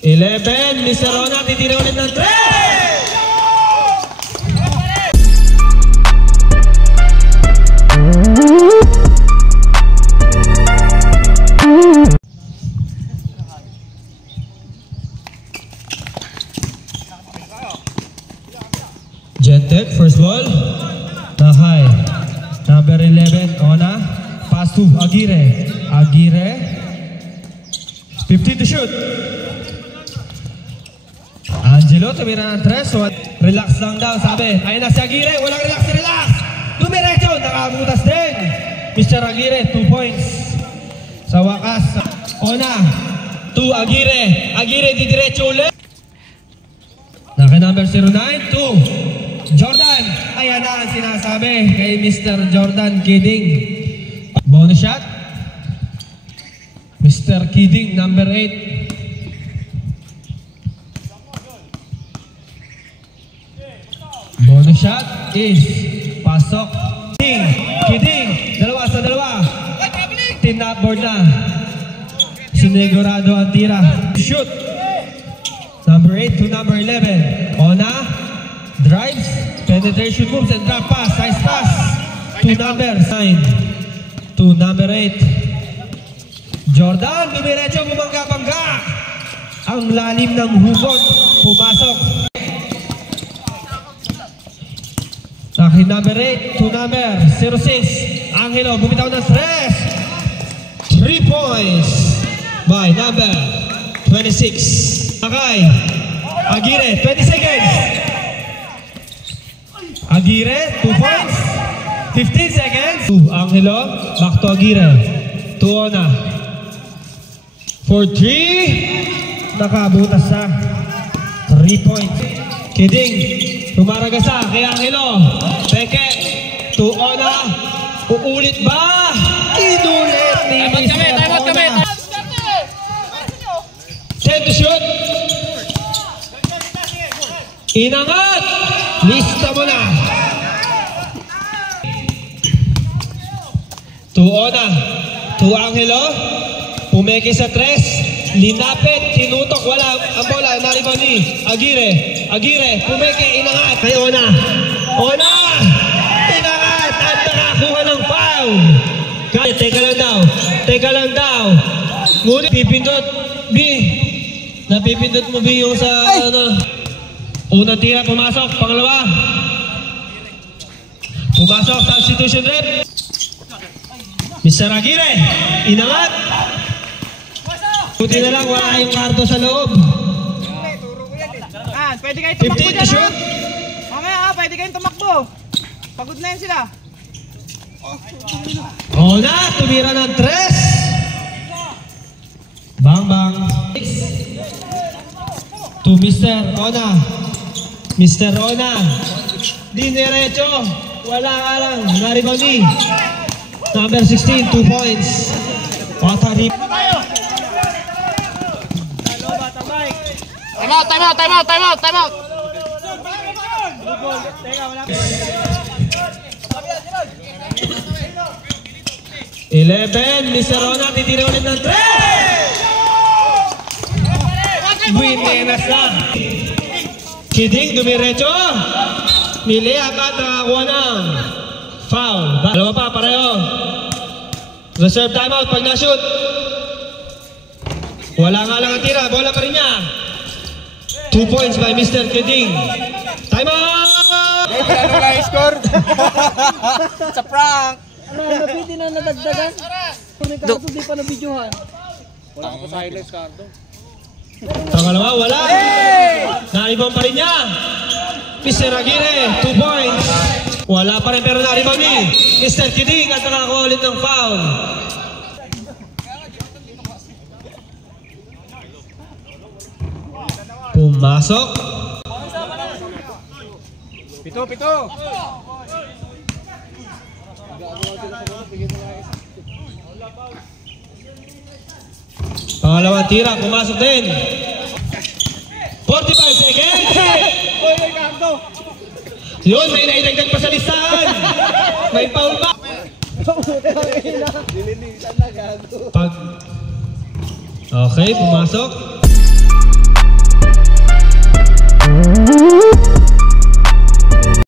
11, Mr. Rona, titira ulit ng 3! Gentle, first ball. Nakay. Number 11, Ona. Pass to Aguirre. Aguirre. 15 to shoot. Angelo, tumira ng 3. So, relax lang daw, sabi. Ayun na si Aguirre. Walang relax. Dumiretso. Nakabutas din. Mr. Aguirre, 2 points. Sa wakas, Ona. 2, Aguirre. Aguirre, didiretso ulit. Naka number 09, 2. Jordan, ayan na ang sinasabi kay Mr. Jordan Kidding. Bonus shot. Mr. Kidding, number 8. Bonus shot is pasok. Kidding, dalawa sa dalawa. Team na board na. Sinigurado ang tira. Shoot. Number 8 to number 11. Ona. Drives, penetration moves, and drop pass. Nice pass. 2 number 9. To number 8. Jordan, dumiretso, bumangga-bangga. Ang lalim ng hugot. Pumasok. Akin number 8. To number 06. Angelo, bumitaw ng 3. 3 points by number 26. Okay. Aguirre, 20 seconds. Aguirre, 2 points. 15 seconds. Angelo, back to Aguirre. To Ona. For 3. Nakabutas sa 3 points. Kidding. Tumaragasa kay Angelo. Peke. To Ona. Uulit ba? Inulit ni Mr. Ona. 10 to shoot. Inangat. Lista mo na. To Ona. To Angelo. Pumeki sa 3. Linapit. Tinutok. Wala. Ang bola. Naribaw ni Aguirre. Aguirre. Pumeki. Inangat. Kay Ona. Ona. Inangat. At nakakuha ng foul. Kaya, teka lang daw. Ngunit pipindot. B. Napipindot mo B yung sa ano. Unang tira, pumasok. Pangalawa. Pumasok, substitution rep. Mr. Aguirre. Inangat. Buti na lang, wala kayong karto sa loob. Pwede kayo tumakbo 15 to shoot. Mamaya pwede kayong tumakbo. Pagod na yun sila. Ona, tumira ng 3. Bang. To Mr. Ona. Mr. Ona. Dinerecho. Wala ka lang. Naribaw ni. Number 16, 2 points. Otari. Time out. 11, Mr. Ona, titira ulit ng 3! Buinenas lang. Kidding, dumiretso. Nili agad nakakuha ng foul. Dalawa pa, pareho. Reserve timeout pag na-shoot. Wala nga lang ang tira, bola pa rin niya. 2 points by Mr. Kidding. Timeout! Ano ka score? Sa prank. Ano, napiti na nadagdagan? Kung may kaso, di pa na-videohan. Wala ka pa sa highlights, Cardo. Pangalawa, wala. Naibang pa rin niya. Mr. Aguirre, 2 points. Wala pa rin pero naibang ni Mr. Kidding at nakakuha ulit ng foul. Pumasok. Pito. Pangalawang tira, pumasok din. 45 seconds. Yun, may naidagdag pa sa listahan. May foul pa. Nilinisan na gago. Okay, pumasok.